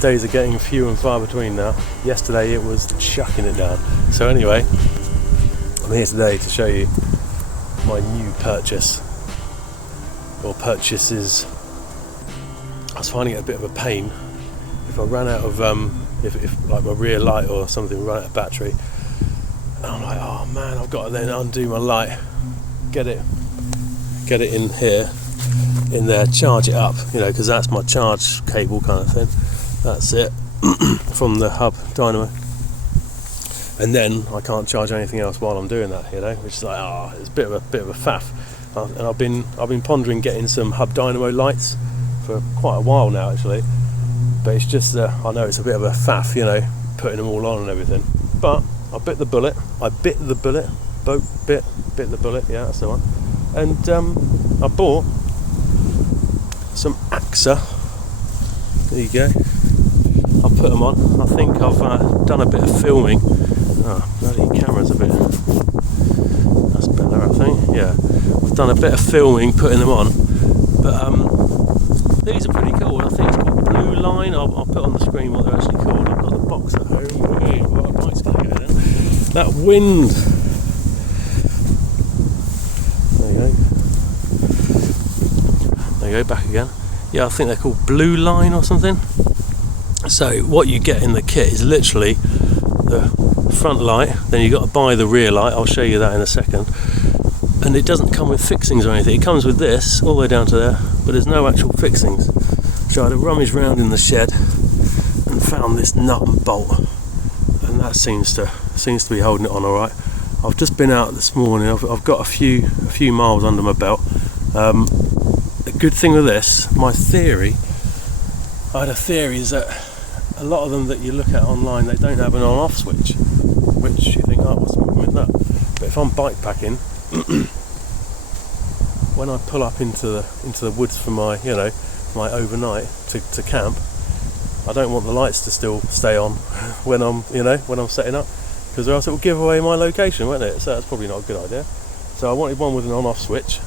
these days are getting few and far between now. Yesterday it was chucking it down. So anyway, I'm here today to show you my new purchase, or purchases. I was finding it a bit of a pain if I ran out of if like my rear light or something ran out of battery, and I'm like, oh man, I've got to then undo my light, get it in here, in there, charge it up, you know, because that's my charge cable kind of thing. That's it from the hub dynamo, and then I can't charge anything else while I'm doing that, you know, which is like, it's a bit of a faff. And I've been pondering getting some hub dynamo lights for quite a while now actually, but it's just I know it's a bit of a faff, you know, putting them all on and everything. But I bit the bullet. Bit the bullet. Yeah, that's the one. And I bought some AXA. There you go. I'll put them on. I think I've done a bit of filming. Oh, bloody camera's a bit. That's better, I think. Yeah, I've done a bit of filming putting them on, but these are pretty cool. I think it's called Blueline. I'll put on the screen what they're actually called. I've got the box at home. Hey, what a bike's gonna go then. That wind. There you go, back again. Yeah, I think they're called Blueline or something. So what you get in the kit is literally the front light, then you've got to buy the rear light. I'll show you that in a second. And it doesn't come with fixings or anything. It comes with this all the way down to there, but there's no actual fixings. So I had to rummage around in the shed and found this nut and bolt, and that seems to be holding it on all right. I've just been out this morning. I've got a few miles under my belt. A good thing with this, I had a theory is that a lot of them that you look at online, they don't have an on-off switch, which you think, oh, what's the problem with that? But if I'm bikepacking, when I pull up into the woods for my overnight to camp, I don't want the lights to still stay on when I'm setting up, because or else it will give away my location, won't it? So that's probably not a good idea. So I wanted one with an on-off switch.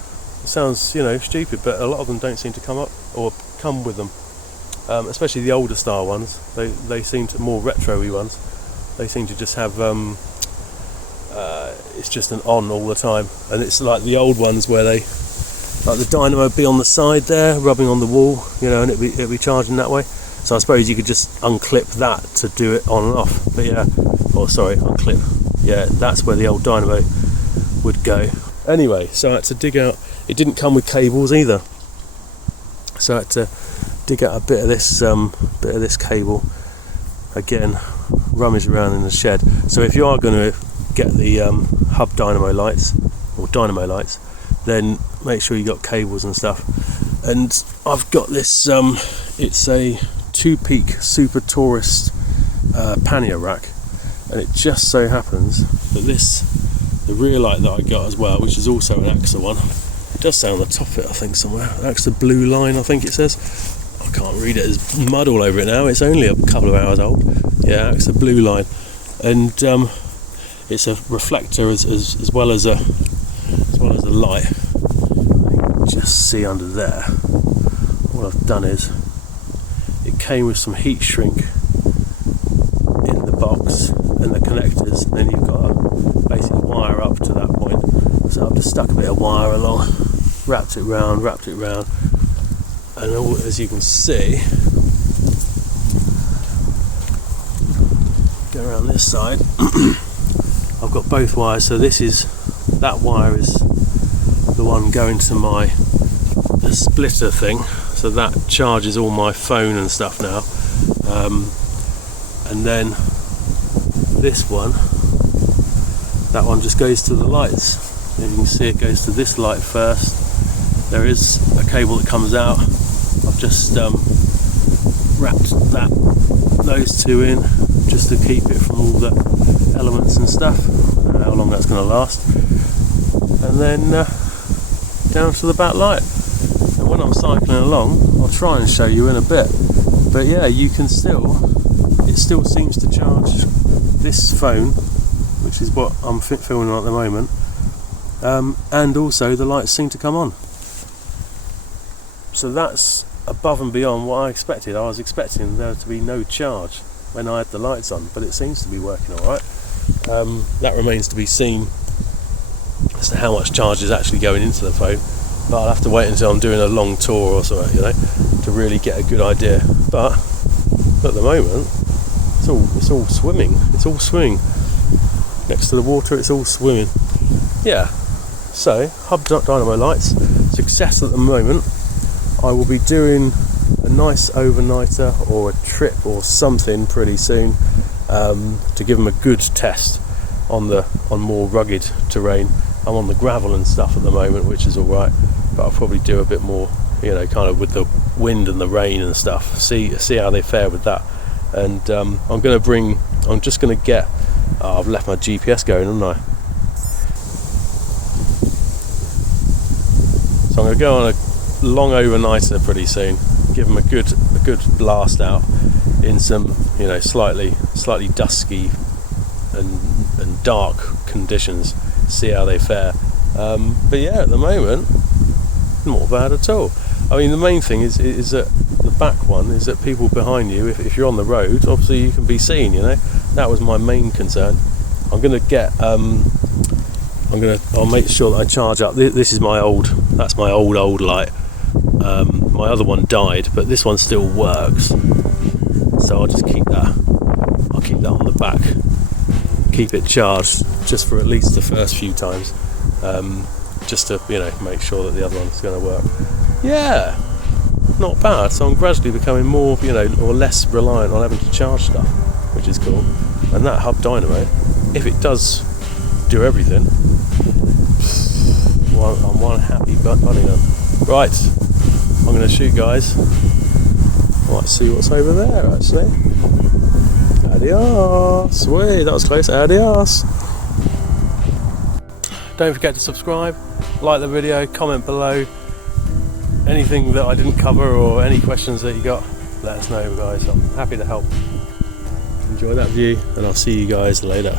It sounds stupid, but a lot of them don't seem to come with them. Especially the older style ones. They seem to, more retro-y ones, they seem to just have it's just an on all the time, and it's like the old ones where they, like the dynamo be on the side there rubbing on the wall, and it'd be charging that way. So I suppose you could just unclip that to do it on and off. But yeah, unclip. Yeah, that's where the old dynamo would go. Anyway, so I had to dig out. It didn't come with cables either, so I had to dig out a bit of this cable again, rummage around in the shed. So if you are going to get the hub dynamo lights, or dynamo lights, then make sure you got cables and stuff. And I've got this it's a 2-peak Super Tourist pannier rack, and it just so happens that the rear light that I got as well, which is also an AXA one, it does say on the top of it, I think somewhere, AXA Blueline, I think it says. I can't read it, there's mud all over it now, it's only a couple of hours old. Yeah, AXA Blueline. And it's a reflector as well as a light. You can just see under there. What I've done is, it came with some heat shrink in the box and the connectors, and then you've got to basically wire up to that point. So I've just stuck a bit of wire along, wrapped it round, and all, as you can see, go around this side. I've got both wires, so that wire is the one going to the splitter thing, so that charges all my phone and stuff now, and then this one, that one just goes to the lights. As you can see, it goes to this light first. There is a cable that comes out. I've just wrapped those two in just to keep it from all the elements and stuff. I don't know how long that's going to last. And then down to the back light. And when I'm cycling along, I'll try and show you in a bit. But yeah, it still seems to charge this phone, which is what I'm filming on at the moment, and also the lights seem to come on. So that's above and beyond what I expected. I was expecting there to be no charge when I had the lights on, but it seems to be working alright. That remains to be seen as to how much charge is actually going into the phone, but I'll have to wait until I'm doing a long tour or something, to really get a good idea. But at the moment, it's all swimming. It's all swimming. Next to the water, it's all swimming. Yeah. So, Hub Dynamo Lights, success at the moment. I will be doing a nice overnighter or a trip or something pretty soon to give them a good test on more rugged terrain. I'm on the gravel and stuff at the moment, which is alright, but I'll probably do a bit more, kind of with the wind and the rain and stuff. See how they fare with that. And I'm just going to get. I've left my GPS going, haven't I? So I'm going to go on a long overnighter pretty soon. Give them a good blast out in some, slightly dusky and dark conditions. See how they fare. But yeah, at the moment, not bad at all. I mean, the main thing is that the back one is that people behind you, if you're on the road, obviously you can be seen. That was my main concern. I'm going to get. I'll make sure that I charge up. This is that's my old light. My other one died, but this one still works. So I'll just keep that. I'll keep that on the back. Keep it charged just for at least the first few times, just to make sure that the other one's going to work. Yeah, not bad. So I'm gradually becoming more, or less reliant on having to charge stuff, which is cool. And that Hub Dynamo, if it does do everything, well, I'm one happy bunny then. Right, I'm going to shoot, guys. Might see what's over there actually. Adios. Sweet, that was close. Adios. Don't forget to subscribe, like the video, comment below. Anything that I didn't cover or any questions that you got, let us know, guys. I'm happy to help. Enjoy that view, and I'll see you guys later.